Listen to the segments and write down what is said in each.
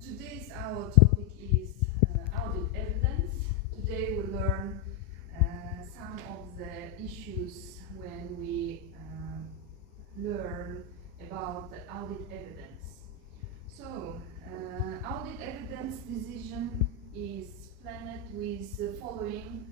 today's our topic is audit evidence. Today we learn some of the issues when we learn about the audit evidence. So, audit evidence decision is planned with the following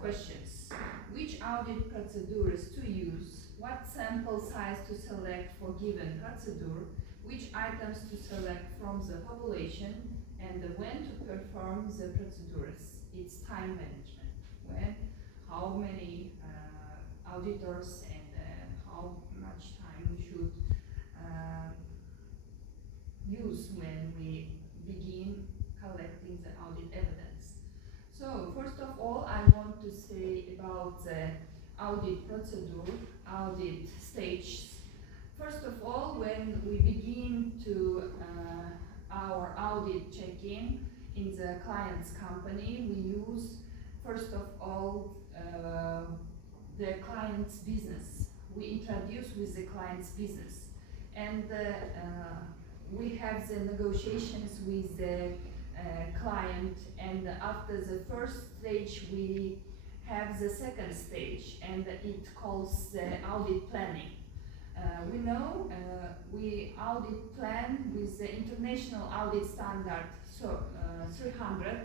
questions. Which audit procedures to use? What sample size to select for given procedure? Which items to select from the population? And when to perform the procedures? It's time management. When, how many auditors and how much time we should use when we begin collecting the audit evidence. So first of all, I want to say about the audit procedure, audit stages. First of all, when we begin to our audit check-in in the client's company, we use first of all the client's business. We introduce with the client's business, and we have the negotiations with the client, and after the first stage we have the second stage, and it calls the audit planning. We know we audit plan with the international audit standard 300,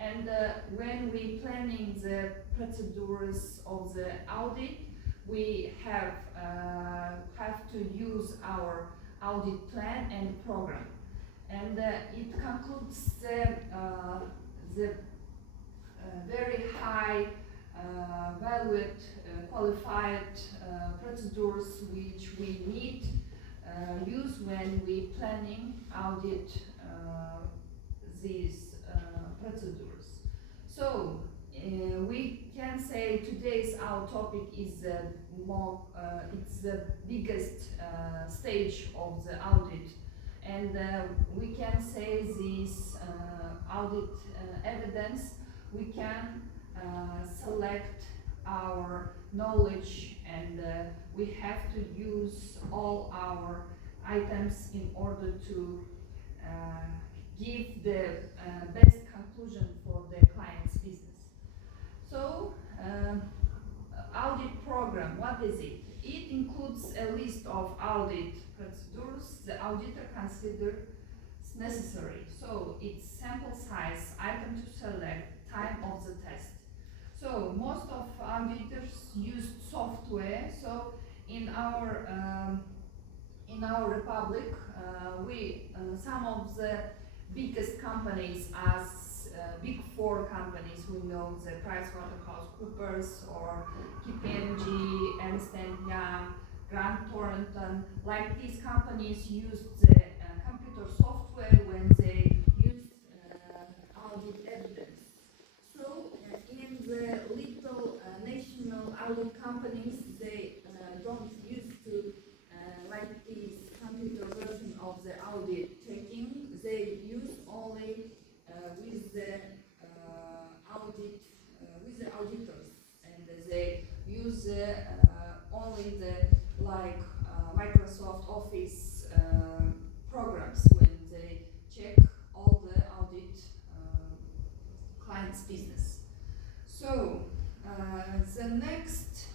and when we planning the procedures of the audit, we have to use our audit plan and program, and it concludes the very high valued qualified procedures which we need use when we planning audit these procedures. So we can say today's our topic is it's the biggest stage of the audit, and we can say this audit evidence we can select our knowledge, and we have to use all our items in order to give the best conclusion for the client's business. So, audit program, what is it? It includes a list of audit procedures the auditor considers necessary. So, it's sample size, item to select, time of the test. So most of auditors use software. So in our republic, we some of the biggest companies as big four companies. We know the PricewaterhouseCoopers or KPMG, Ernst & Young, Grant Thornton. Like these companies use the computer software when they use audit evidence. So in the little national audit companies, they don't use to like this computer version of the audit checking. They use only with the audit with the auditors, and they use only the like Microsoft Office programs when they check all the audit client's business. So the next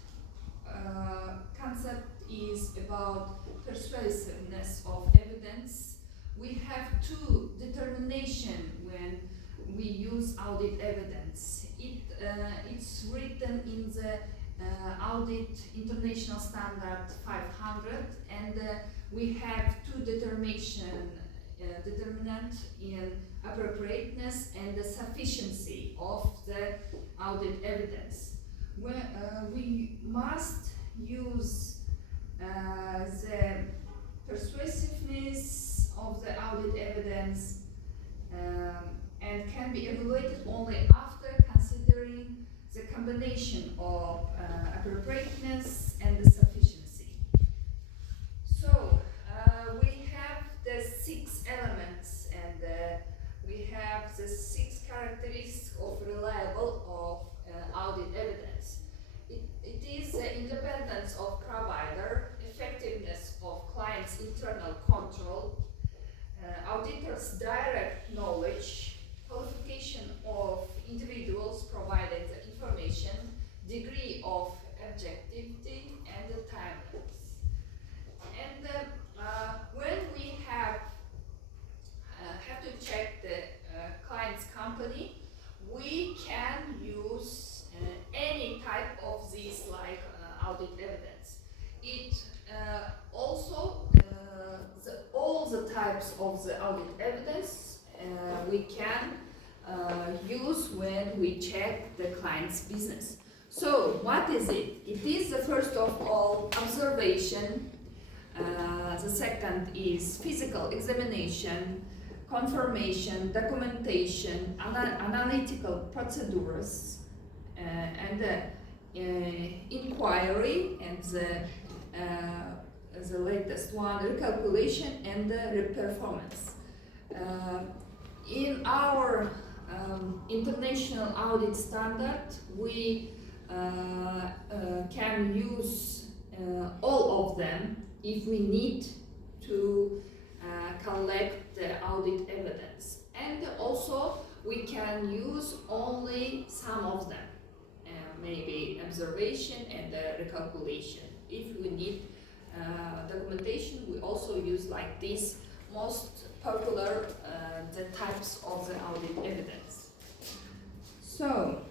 concept is about persuasiveness of evidence. We have two determination when we use audit evidence. It's written in the audit international standard 500, and we have two determinant in appropriateness and the sufficiency of the audit evidence. We must use the persuasiveness of the audit evidence and can be evaluated only after considering the combination of appropriateness and the sufficiency. So we have the 6 elements, and we have the 6 characteristics of reliable of audit evidence. It is the independence of provider, effectiveness of client's internal control, auditor's direct knowledge, qualification of individuals provided the information, degree of objectivity, and the timeliness. And when we have to check the client's company, we can use any type of these like audit evidence. It also all the types of the audit evidence we can use when we check the client's business. So what is it? It is the first of all observation. The second is physical examination, confirmation, documentation, analytical procedures, and inquiry, and the latest one, recalculation and performance. In our international audit standard, we can use all of them if we need to collect the audit evidence, and also we can use only some of them, maybe observation and recalculation. If we need documentation, we also use like this most popular the types of the audit evidence. So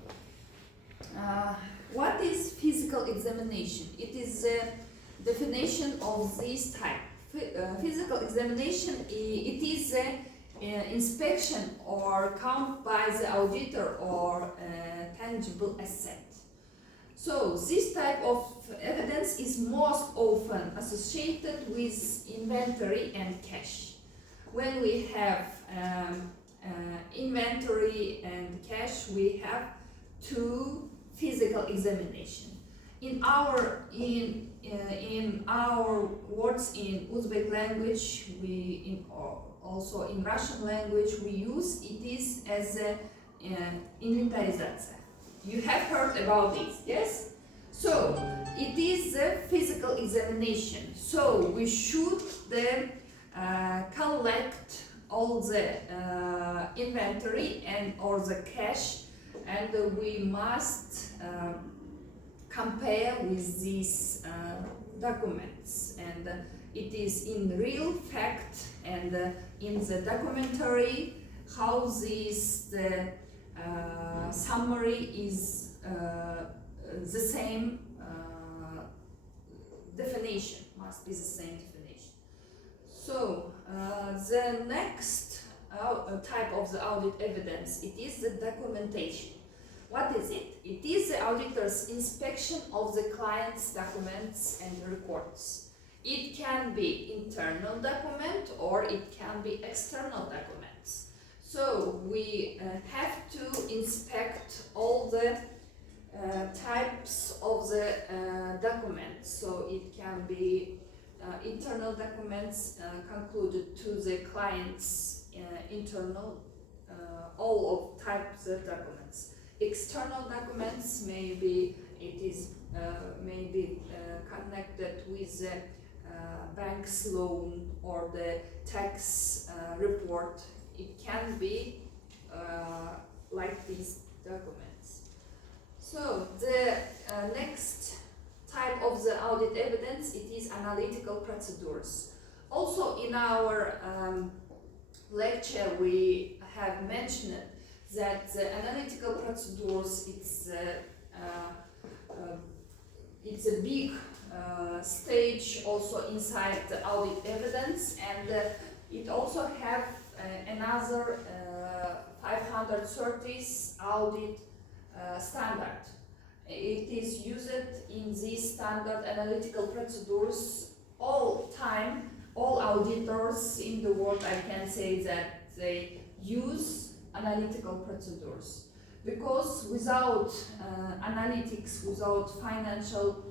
what is physical examination? It is a definition of this type. Physical examination, it is an inspection or count by the auditor or tangible asset. So this type of evidence is most often associated with inventory and cash. When we have inventory and cash, we have two physical examination. In our words in Uzbek language, also in Russian language, we use it is as a inventarizatsiya. You have heard about this, yes? So it is a physical examination. So we should then collect all the inventory and or the cash, and we must compare with these documents, and it is in real fact and in the documentary how this summary is the same definition, must be the same definition. So the next type of the audit evidence, it is the documentation. What is it? It is the auditor's inspection of the client's documents and records. It can be internal document or it can be external documents. So we have to inspect all the types of the documents. So it can be internal documents concluded to the client's internal, all of types of documents. External documents, maybe it is connected with the bank's loan or the tax report. It can be like these documents. So the next type of the audit evidence, it is analytical procedures. Also in our lecture we have mentioned that the analytical procedures, it's a big stage also inside the audit evidence, and it also have another 530 audit standard. It is used in these standard analytical procedures all time. All auditors in the world, I can say that they use analytical procedures, because without analytics, without financial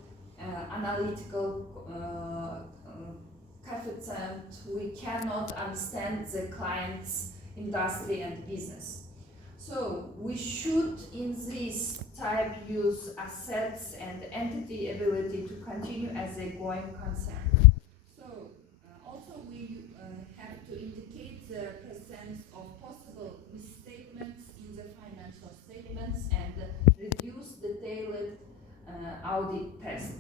analytical coefficient, we cannot understand the client's industry and business. So we should in this type use assets and entity ability to continue as a going concern. So also we have to indicate the audit test.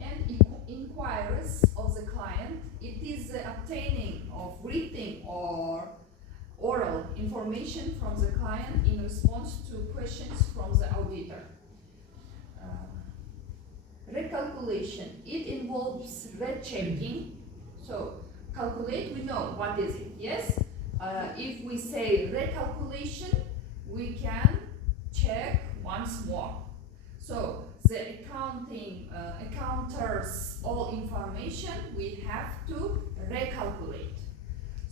And inquiries of the client, it is the obtaining of written or oral information from the client in response to questions from the auditor. Recalculation, it involves rechecking. So calculate, we know what is it, yes? If we say recalculation, we can check once more. So the accounters all information we have to recalculate.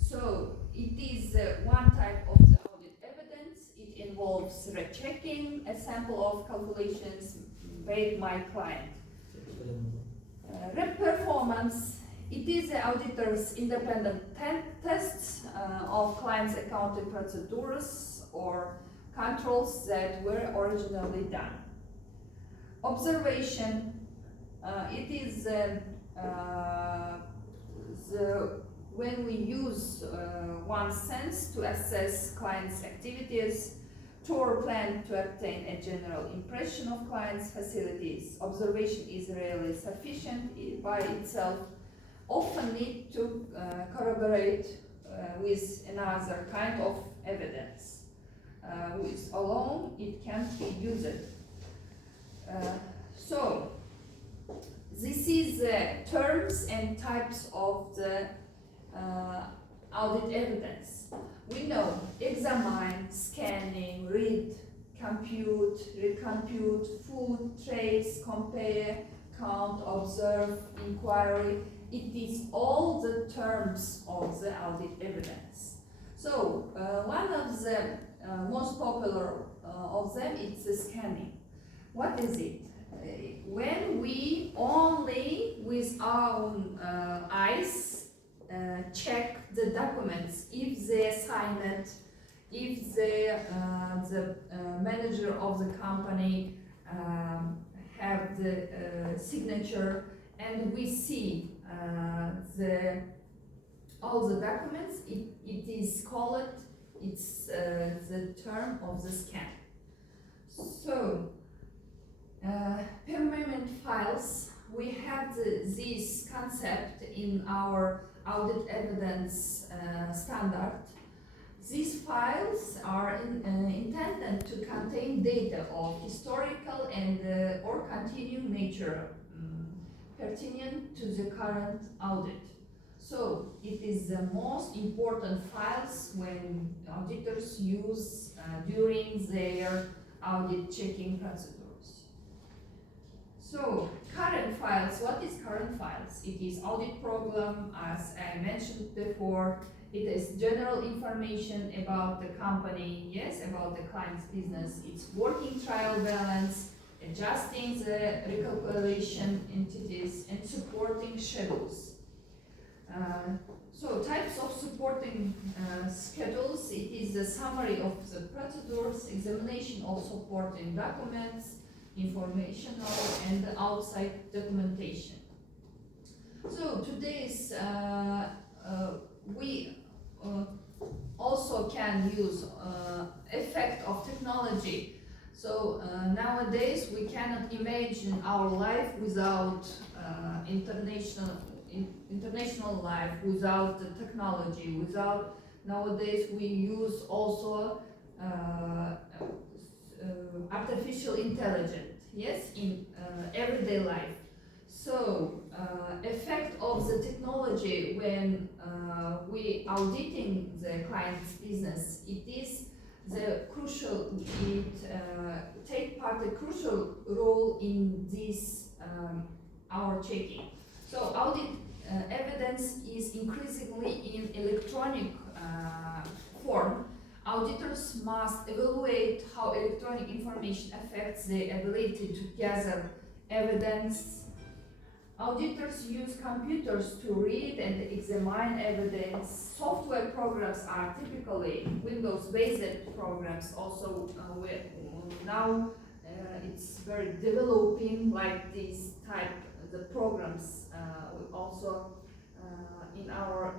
So it is one type of the audit evidence. It involves rechecking a sample of calculations made by client. Performance, it is the auditor's independent tests of client's accounting procedures or controls that were originally done. Observation, it is when we use one's sense to assess client's activities, tour plan to obtain a general impression of client's facilities. Observation is rarely sufficient by itself, often need to corroborate with another kind of evidence. With alone, it can't be used. So, this is the terms and types of the audit evidence. We know examine, scanning, read, compute, recompute, food, trace, compare, count, observe, inquiry. It is all the terms of the audit evidence. So one of the most popular of them is the scanning. What is it? When we only with our own eyes check the documents, if they sign it, if the manager of the company have the signature, and we see all the documents, it is called, it's the term of the scan. So permanent files, we have this concept in our audit evidence standard. These files are intended to contain data of historical and or continuing nature pertinent to the current audit. So it is the most important files when auditors use during their audit checking procedures. So current files, what is current files? It is audit program, as I mentioned before. It is general information about the company, yes, about the client's business. It's working trial balance, adjusting the recalculation entities, and supporting schedules. So types of supporting schedules, it is a summary of the procedures, examination of supporting documents, informational and outside documentation. So today's we also can use effect of technology. So nowadays we cannot imagine our life without international life, without the technology, without nowadays we use also artificial intelligence, yes, in everyday life. So effect of the technology when we auditing the client's business, it is the crucial, it take part a crucial role in this our checking. So audit evidence is increasingly in electronic form. Auditors must evaluate how electronic information affects the ability to gather evidence. Auditors use computers to read and examine evidence. Software programs are typically Windows-based programs. Also, now it's very developing, like this type, the programs. We also in our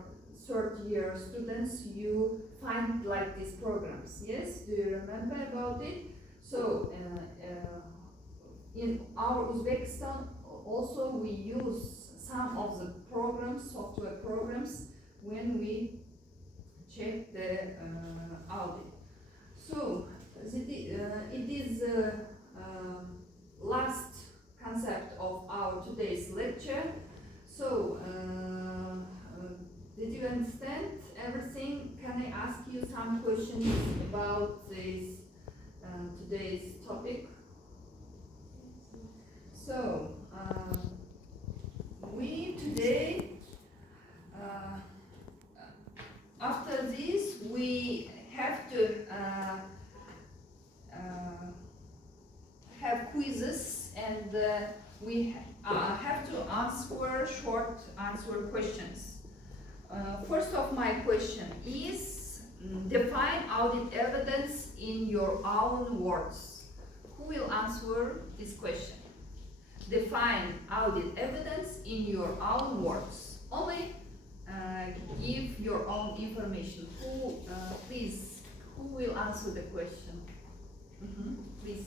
third year students, you find like these programs. Yes, do you remember about it? So in our Uzbekistan also we use some of the programs, software programs, when we check the audit. So it is last concept of our today's lecture. So did you understand everything? Can I ask you some questions about this today's topic? So we today after this we have to have quizzes, and we have to answer short answer questions. First of my question is, define audit evidence in your own words. Who will answer this question? Define audit evidence in your own words. Only give your own information. Please, who will answer the question? Please.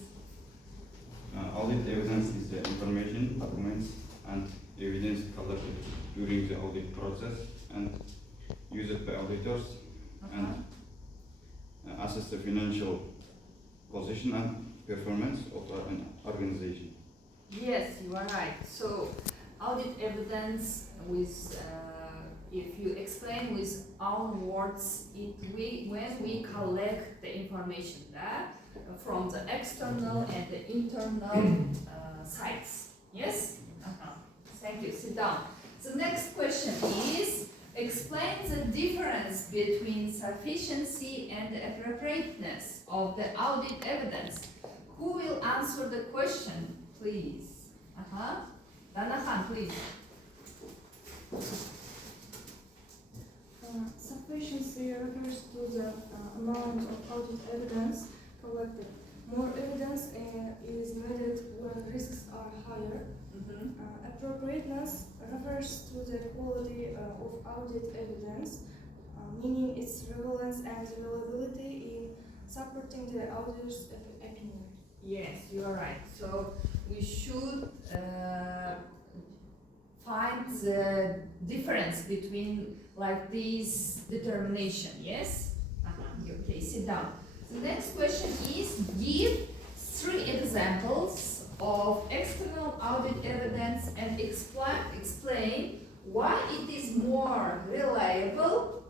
Audit evidence is the information, documents, and evidence collected during the audit process and used by auditors and assess the financial position and performance of an organization. Yes, you are right. So, audit evidence with, if you explain with own words, when we collect the information from the external and the internal sites. Yes? Thank you. Sit down. The next question is, explain the difference between sufficiency and appropriateness of the audit evidence. Who will answer the question, please? Dana Khan, please. Sufficiency refers to the amount of audit evidence collected. More evidence is needed when risks are higher. Appropriateness refers to the quality of audit evidence, meaning its relevance and reliability in supporting the auditor's opinion. Yes, you are right. So we should find the difference between like this determination. Yes? Okay, sit down. The next question is, give 3 examples of external audit evidence and explain why it is more reliable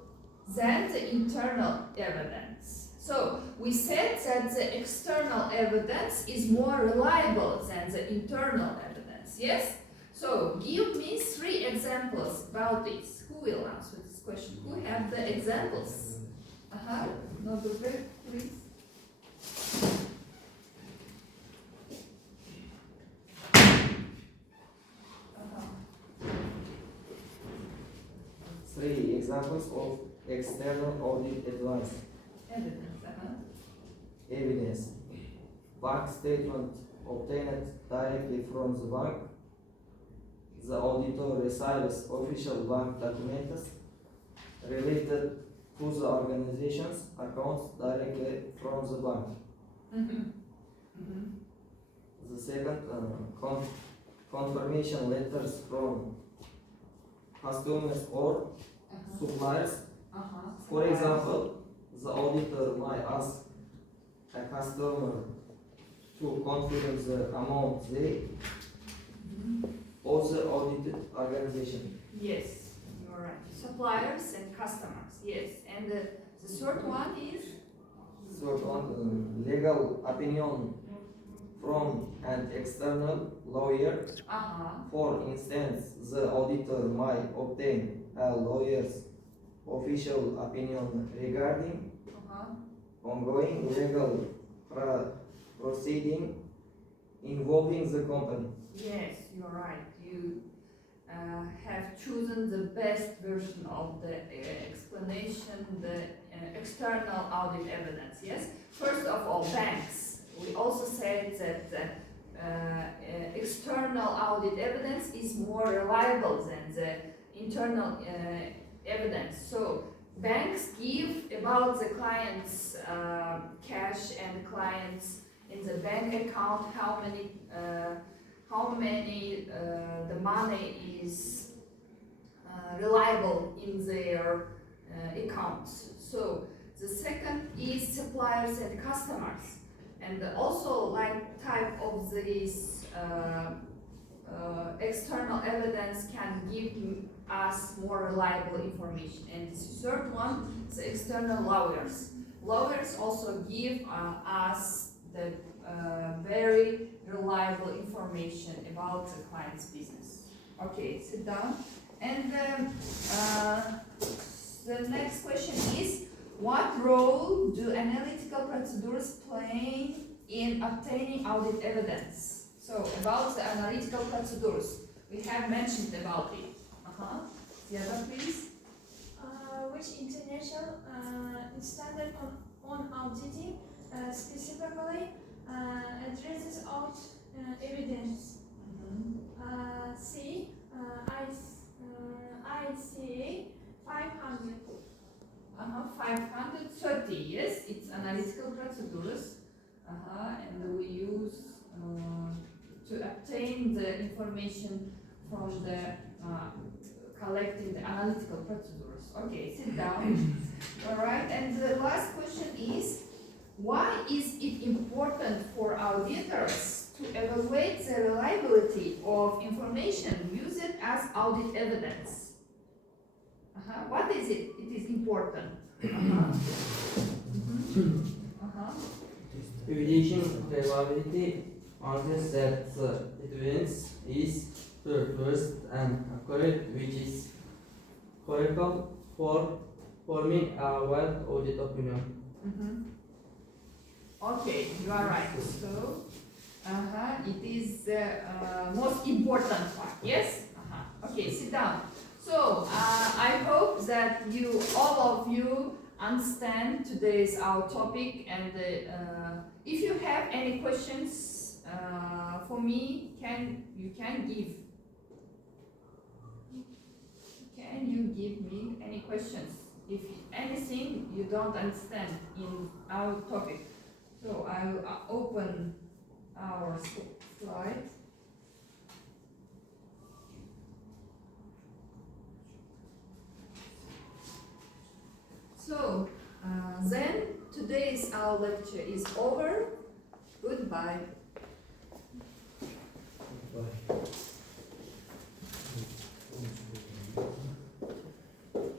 than the internal evidence. So we said that the external evidence is more reliable than the internal evidence. Yes? So give me 3 examples about this. Who will answer this question? Who have the examples? Notebook, please. Three examples of external audit advice. Evidence. Bank statement obtained directly from the bank. The auditor receives official bank documents related to the organization's accounts directly from the bank. The second, confirmation letters from customers or suppliers. For example, the auditor might ask a customer to confirm the amount they owe the audited organization. Yes, you're right. Suppliers and customers. Yes, and the third one is? Third one, legal opinion from an external lawyer. For instance, the auditor might obtain a lawyer's official opinion regarding ongoing legal proceeding involving the company. Yes, you're right. You have chosen the best version of the explanation, the external audit evidence. Yes. First of all, banks. We also said that external audit evidence is more reliable than the internal evidence. So banks give about the client's cash and client's in the bank account, how many the money is reliable in their accounts. So the second is suppliers and customers, and also like type of this external evidence can give us more reliable information. And the third one, the external lawyers. Lawyers also give us the very reliable information about the client's business. Okay, sit down. And the next question is, what role do analytical procedures play in obtaining audit evidence? So about the analytical procedures, we have mentioned about it. Ziada, please. Which international standard on auditing specifically addresses out evidence. C. ICA 500. 530, yes, it's analytical procedures, and we use to obtain the information from the collecting the analytical procedures. Okay, sit down. All right, and the last question is, why is it important for auditors to evaluate the reliability of information used as audit evidence? What is it? It is important. Evaluation reliability answers that the evidence is first and accurate, which is critical for forming a well audit opinion. Okay, you are right. So, it is the most important part. Yes. Okay, sit down. So I hope that all of you, understand today's our topic, and if you have any questions for me, can you give me any questions if anything you don't understand in our topic? So I will open our slide. So then today's our lecture is over. Goodbye.